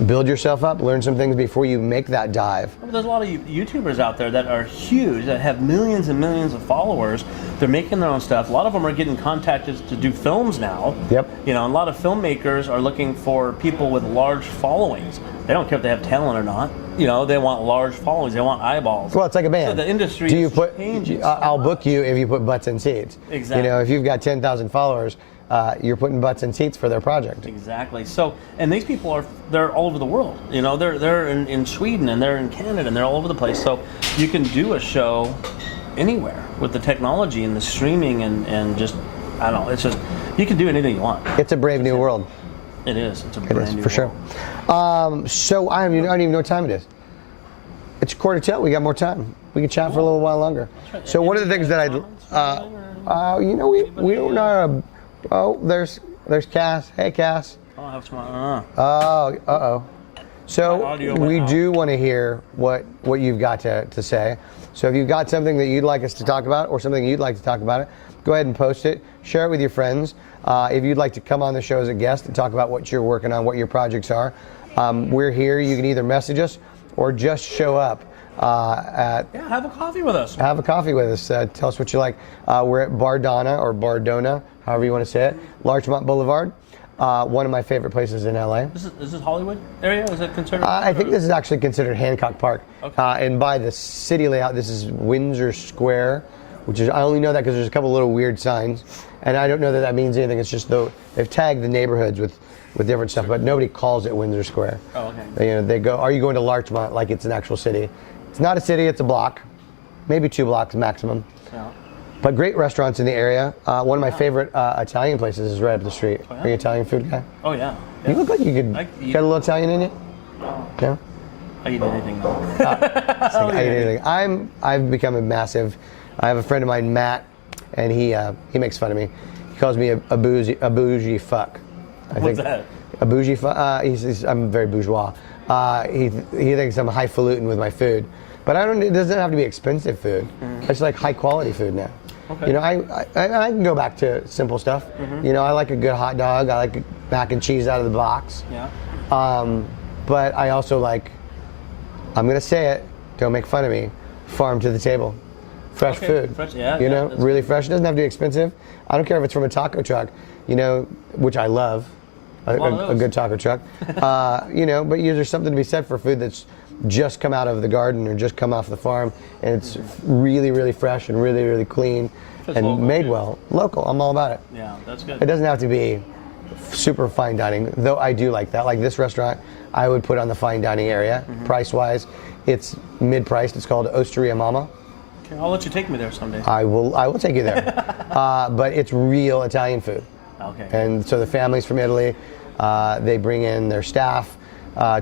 build yourself up, learn some things before you make that dive. There's a lot of YouTubers out there that are huge, that have millions and millions of followers. They're making their own stuff. A lot of them are getting contacted to do films now. Yep. A lot of filmmakers are looking for people with large followings. They don't care if they have talent or not. They want large followings. They want eyeballs. Well, it's like a band. So the industry Do you is put? changing. I'll book you if you put butts in seats. Exactly. If you've got 10,000 followers, you're putting butts in seats for their project. Exactly. So, and these people they're all over the world. They're in Sweden and they're in Canada and they're all over the place. So you can do a show anywhere with the technology and the streaming and just, I don't know, it's just, you can do anything you want. It's a brave new world. It is. It's a brand new for sure. So I don't even know what time it is. It's 11:45. We got more time. We can chat for a little while longer. Right. So one of the things that we don't know. Oh, there's Cass. Hey, Cass. I'll have some. Oh, uh-oh. My So audio we went out. do want to hear what you've got to say. So if you've got something that you'd like us to talk about or something you'd like to talk about, go ahead and post it. Share it with your friends. If you'd like to come on the show as a guest and talk about what you're working on, what your projects are, we're here. You can either message us or just show up. Have a coffee with us. Have a coffee with us. Tell us what you like. We're at Bardonna or Bardona, however you want to say it, Larchmont Boulevard. One of my favorite places in LA. Is this Hollywood area? Is it considered? I think this is actually considered Hancock Park. Okay. And by the city layout, this is Windsor Square, which is, I only know that because there's a couple little weird signs. And I don't know that that means anything. It's just they've tagged the neighborhoods with different stuff, but nobody calls it Windsor Square. Oh, okay. You know, they go, are you going to Larchmont like it's an actual city? It's not a city, it's a block. Maybe 2 blocks maximum. Yeah. But great restaurants in the area. One of my favorite Italian places is right up the street. Oh, yeah? Are you an Italian food guy? Oh yeah. You look like you could I eat- got a little Italian in you. Yeah. I eat anything though. I eat anything. I've become a massive. I have a friend of mine, Matt, and he makes fun of me. He calls me a bougie fuck. What's that? A bougie fuck. I'm very bourgeois. He thinks I'm highfalutin with my food, but I don't. It doesn't have to be expensive food. It's like high quality food now. Okay. You know, I can go back to simple stuff. You know, I like a good hot dog. I like mac and cheese out of the box. Yeah. But I also like, I'm going to say it, don't make fun of me, farm to the table. Fresh Okay, food. fresh, yeah, you yeah, know, that's really fresh. It doesn't have to be expensive. I don't care if it's from a taco truck, you know, which I love, a those. good taco truck. You know, but there's something to be said for food that's just come out of the garden or just come off the farm, and it's really, really fresh and really, really clean It's and local, made too. well. Local, I'm all about it. Yeah, that's good. It doesn't have to be super fine dining, though I do like that. Like this restaurant, I would put on the fine dining area, price-wise. It's mid-priced. It's called Osteria Mama. Okay, I'll let you take me there someday. I will take you there. But it's real Italian food. Okay. And so the family's from Italy. They bring in their staff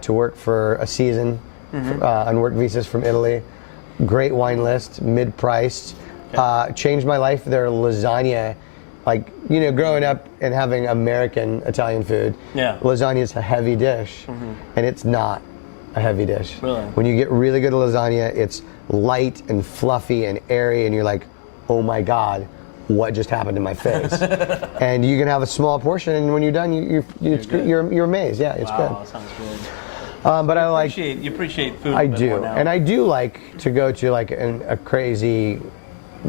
to work for a season on work visas from Italy. Great wine list, mid-priced. Changed my life. Their lasagna, like, you know, growing up and having American Italian food, Yeah. lasagna is a heavy dish, and it's not a heavy dish. Really? When you get really good lasagna, it's light and fluffy and airy, and you're like, oh my God, what just happened to my face? And you can have a small portion, and when you're done, you're amazed. Yeah, it's Wow, good. that sounds good. But I like. You appreciate food. I a bit more do, now. and I do like to go to like a crazy,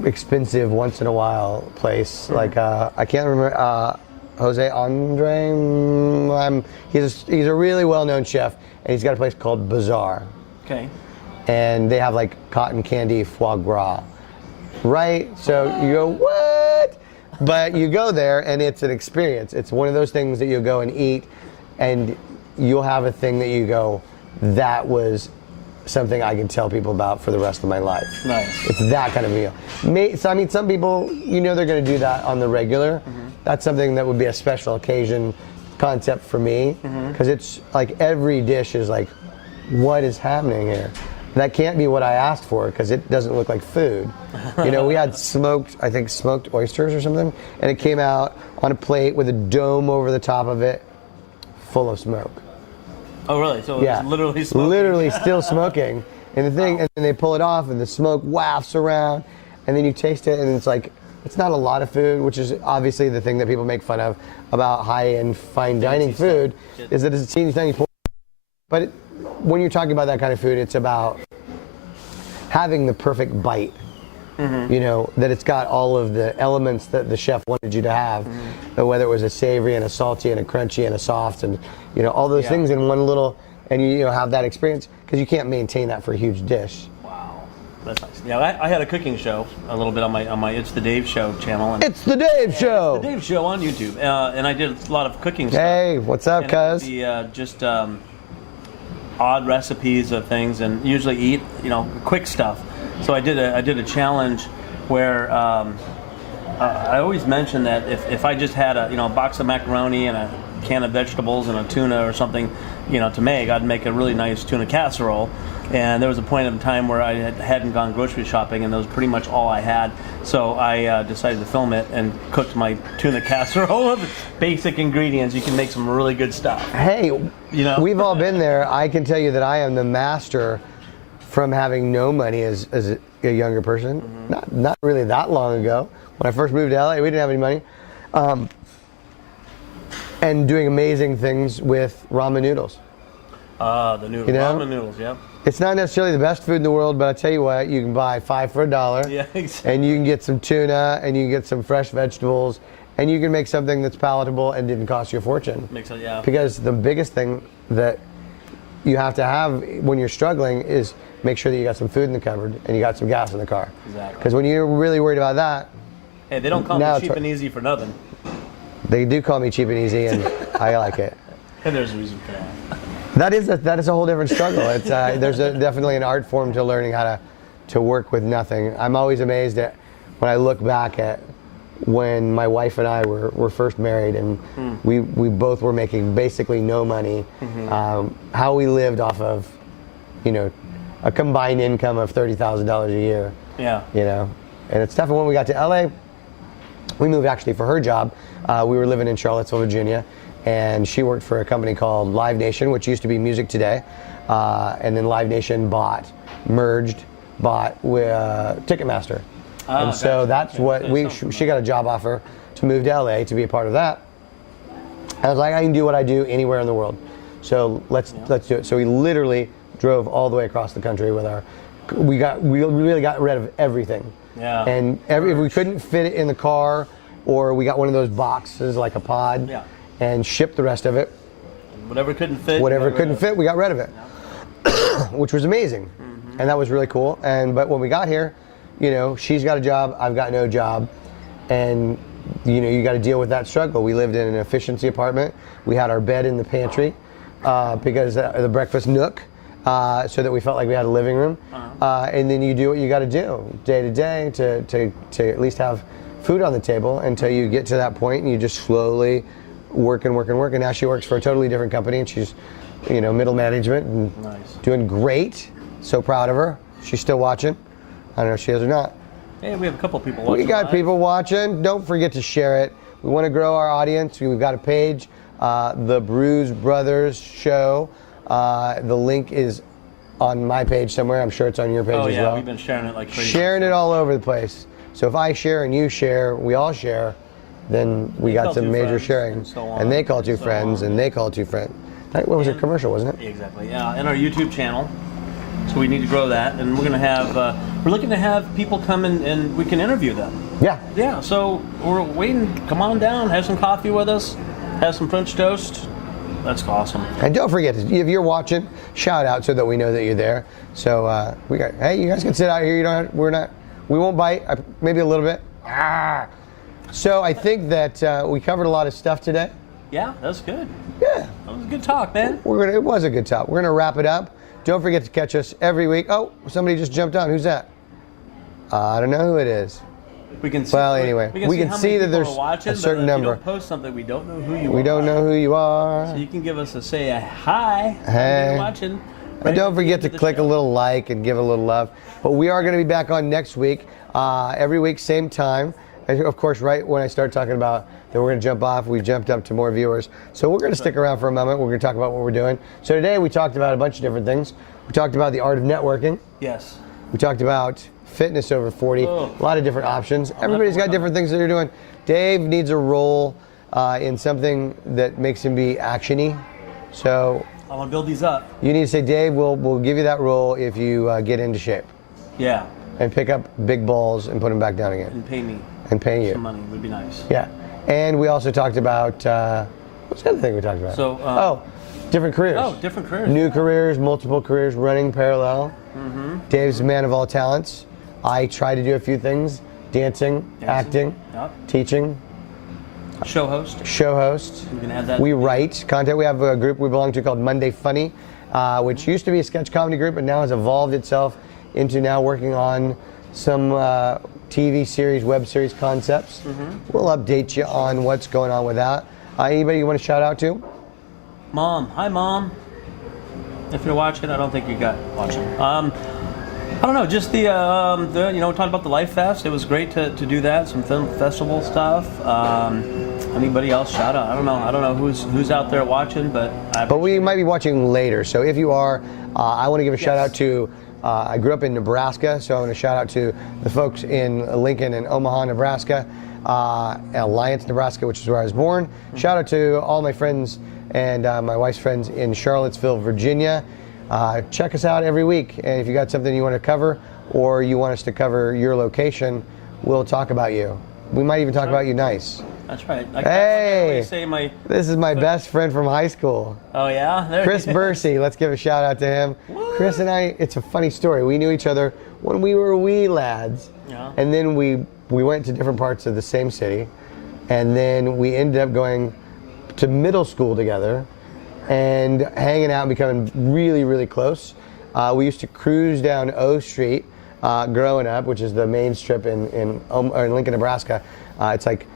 expensive once in a while place. Like I can't remember Jose Andre. He's a really well known chef, and he's got a place called Bazaar, Okay. and they have like cotton candy foie gras, right? So you go what? But you go there, and it's an experience. It's one of those things that you go and eat, and you'll have a thing that you go, that was something I can tell people about for the rest of my life. Nice. It's that kind of meal. So, I mean, some people, you know, they're going to do that on the regular. That's something that would be a special occasion concept for me, because it's like every dish is like, what is happening here? That can't be what I asked for, because it doesn't look like food. You know, we had smoked oysters or something, and it came out on a plate with a dome over the top of it, full of smoke. Oh, really? So Yeah, it's literally smoking. literally still smoking. And the thing, and then they pull it off, and the smoke wafts around, and then you taste it, and it's like, it's not a lot of food, which is obviously the thing that people make fun of about high-end fine dining food, is that it's a teeny tiny portion. But when you're talking about that kind of food, it's about having the perfect bite. You know, that it's got all of the elements that the chef wanted you to have, whether it was a savory and a salty and a crunchy and a soft, and you know, all those things in one little, and you know, have that experience, because you can't maintain that for a huge dish. Wow, that's nice. Yeah, I had a cooking show a little bit on my It's the Dave Show channel. And It's the Dave Show. The Dave Show on YouTube, and I did a lot of cooking stuff. Hey, what's up, And it would cuz? be, just odd recipes of things, and usually eat, you know, quick stuff. So I did a challenge where I always mention that if I just had a box of macaroni and a can of vegetables and a tuna or something, you know, to make, I'd make a really nice tuna casserole. And there was a point in time where I hadn't gone grocery shopping, and that was pretty much all I had. So I decided to film it and cooked my tuna casserole with basic ingredients. You can make some really good stuff. Hey, You know? we've all been there. I can tell you that I am the master from having no money as a younger person. Not really that long ago. When I first moved to LA, we didn't have any money. And doing amazing things with ramen noodles. The noodles, ramen noodles, yeah. It's not necessarily the best food in the world, but I tell you what, you can buy 5 for $1. Yeah, exactly. And you can get some tuna, and you can get some fresh vegetables, and you can make something that's palatable and didn't cost you a fortune. Makes it, yeah. Because the biggest thing that you have to have when you're struggling is make sure that you got some food in the cupboard and you got some gas in the car. Exactly. Because when you're really worried about that, Hey, they don't call me cheap and easy for nothing. they do call me cheap and easy, and I like it. And there's a reason for that. That is a whole different struggle. It's there's definitely an art form to learning how to work with nothing. I'm always amazed at when I look back at when my wife and I were first married, and we both were making basically no money. How we lived off of, a combined income of $30,000 a year. Yeah. And it's tough. And when we got to LA, we moved actually for her job. We were living in Charlottesville, Virginia. And she worked for a company called Live Nation, which used to be Music Today. And then Live Nation merged with Ticketmaster. And so that's what she got a job offer to move to LA to be a part of that. I was like, I can do what I do anywhere in the world. So let's do it. So we literally drove all the way across the country with we really got rid of everything. Yeah. And if we couldn't fit it in the car, or we got one of those boxes like a pod. Yeah. And shipped the rest of it. Whatever couldn't fit. We got rid of it, which was amazing, and that was really cool. But when we got here, she's got a job, I've got no job, and you got to deal with that struggle. We lived in an efficiency apartment. We had our bed in the pantry because the breakfast nook, so that we felt like we had a living room. And then you do what you got to do day to day to at least have food on the table until you get to that point, and you just slowly work. And now she works for a totally different company, and she's, middle management and doing great. So proud of her. She's still watching. I don't know if she is or not. Hey, we have a couple people watching. We got people watching. Don't forget to share it. We want to grow our audience. We've got a page, the Brews Brothers Show. The link is on my page somewhere. I'm sure it's on your page as well. We've been sharing it like crazy. Sharing it all over the place. So if I share and you share, we all share, then we got some major sharing. And they call two friends, and they call two friends. What was it? Commercial, wasn't it? Exactly. Yeah, and our YouTube channel. So we need to grow that, and we're looking to have people come in and we can interview them. Yeah. Yeah. So we're waiting. Come on down, have some coffee with us, have some French toast. That's awesome. And don't forget, if you're watching, shout out so that we know that you're there. So hey, you guys can sit out here. We won't bite. Maybe a little bit. So I think that we covered a lot of stuff today. Yeah, that's good. Yeah. That was a good talk, man. It was a good talk. We're gonna wrap it up. Don't forget to catch us every week. Oh, somebody just jumped on. Who's that? I don't know who it is. We can see, anyway, we can see that there's a certain number. If you don't post something, we don't know who you are. We don't know who you are. So you can give us a hi. Hey. You're watching. And don't forget to click a little like and give a little love. But we are going to be back on next week, every week, same time. And of course, right when I start talking about that we're going to jump off, we've jumped up to more viewers. So we're going to stick around for a moment. We're going to talk about what we're doing. So today we talked about a bunch of different things. We talked about the art of networking. Yes. We talked about fitness over 40, a lot of different options. Everybody's got different things that they're doing. Dave needs a role in something that makes him be action-y. So I want to build these up. You need to say, Dave, we'll give you that role if you get into shape. Yeah. And pick up big balls and put them back down again. And pay me. And pay you. Some money would be nice. Yeah. And we also talked about, what's the other thing we talked about? So, different careers. Oh, different careers. New careers, multiple careers, running parallel. Mm-hmm. Dave's a man of all talents. I try to do a few things: dancing, acting, teaching. Show host. We can add that. We write content. We have a group we belong to called Monday Funny, which used to be a sketch comedy group, but now has evolved itself into now working on some TV series, web series concepts. Mm-hmm. We'll update you on what's going on with that. Anybody you want to shout out to? Mom. Hi, Mom. If you're watching, I don't think you got watching. I don't know, just the talking about the Life Fest. It was great to do that. Some film festival stuff. Anybody else? Shout out. I don't know who's out there watching, but we might be watching later. So if you are, I want to give a shout out to. I grew up in Nebraska, so I want to shout out to the folks in Lincoln and Omaha, Nebraska, Alliance, Nebraska, which is where I was born. Shout out to all my friends and my wife's friends in Charlottesville, Virginia. Check us out every week, and if you got something you want to cover or you want us to cover your location, we'll talk about you. We might even talk about you nice. That's right. This is my best friend from high school. Oh, yeah? Chris Bursey. Let's give a shout out to him. What? Chris and I, it's a funny story. We knew each other when we were wee lads. Yeah. And then we went to different parts of the same city. And then we ended up going to middle school together and hanging out and becoming really, really close. We used to cruise down O Street growing up, which is the main strip in Lincoln, Nebraska. It's like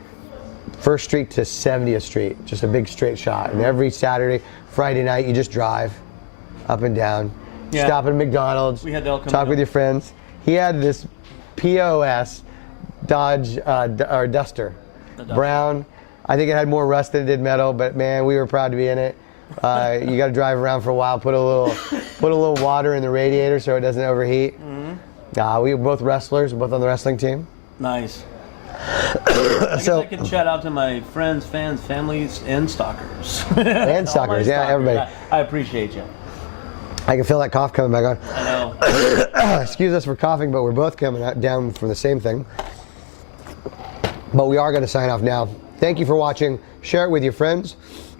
1st Street to 70th Street, just a big straight shot. And every Saturday, Friday night, you just drive up and down, stop at McDonald's, talk with your friends. He had this POS Dodge or Duster, brown. I think it had more rust than it did metal, but man, we were proud to be in it. You got to drive around for a while, put a little water in the radiator so it doesn't overheat. Mm-hmm. We were both wrestlers, both on the wrestling team. Nice. I can shout out to my friends, fans, families, and stalkers. And stalkers, yeah, everybody. I appreciate you. I can feel that cough coming back on. I know. Excuse us for coughing, but we're both coming down from the same thing. But we are going to sign off now. Thank you for watching. Share it with your friends.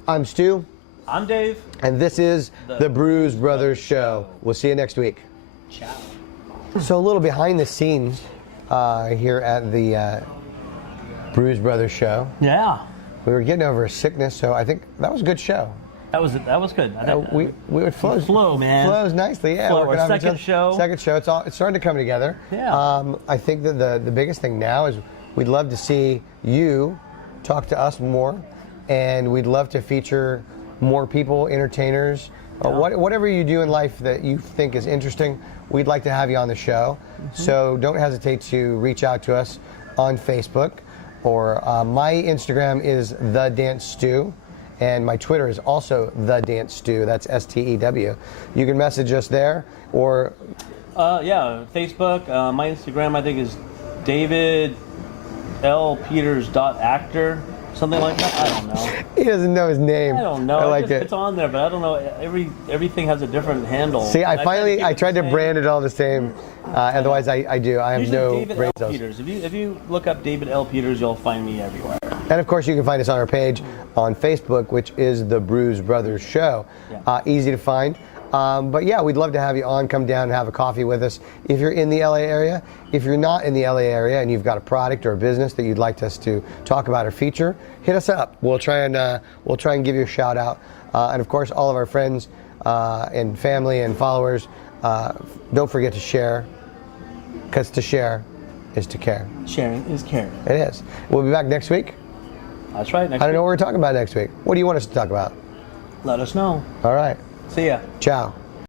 I'm Stu. I'm Dave. And this is the Brews Brothers Show. We'll see you next week. Ciao. So a little behind the scenes here at the Brews Brothers Show. Yeah. We were getting over a sickness, so I think that was a good show. That was good. We would flow, man. Flows nicely, yeah. Flow. Our second show. It's starting to come together. Yeah. I think that the biggest thing now is we'd love to see you talk to us more, and we'd love to feature more people, entertainers, whatever you do in life that you think is interesting. We'd like to have you on the show. Mm-hmm. So don't hesitate to reach out to us on Facebook, or my Instagram is The Dance Stew. And my Twitter is also The Dance Stew. That's STEW. You can message us there, or Facebook. My Instagram, I think, is davidlpeters.actor, something like that. I don't know. He doesn't know his name. I don't know. I like it. It's on there, but I don't know. Everything has a different handle. See, I tried to brand it all the same. Otherwise, I do. I have usually no David brain L. cells. Peters. If you look up David L. Peters, you'll find me everywhere. And of course, you can find us on our page on Facebook, which is the Brews Brothers Show. Yeah. Easy to find. But yeah, we'd love to have you on. Come down and have a coffee with us if you're in the LA area. If you're not in the LA area and you've got a product or a business that you'd like us to talk about or feature, hit us up. We'll try and give you a shout out. And of course, all of our friends and family and followers, don't forget to share, because to share is to care. Sharing is caring. It is. We'll be back next week. That's right. I don't know what we're talking about next week. What do you want us to talk about? Let us know. All right. See ya. Ciao.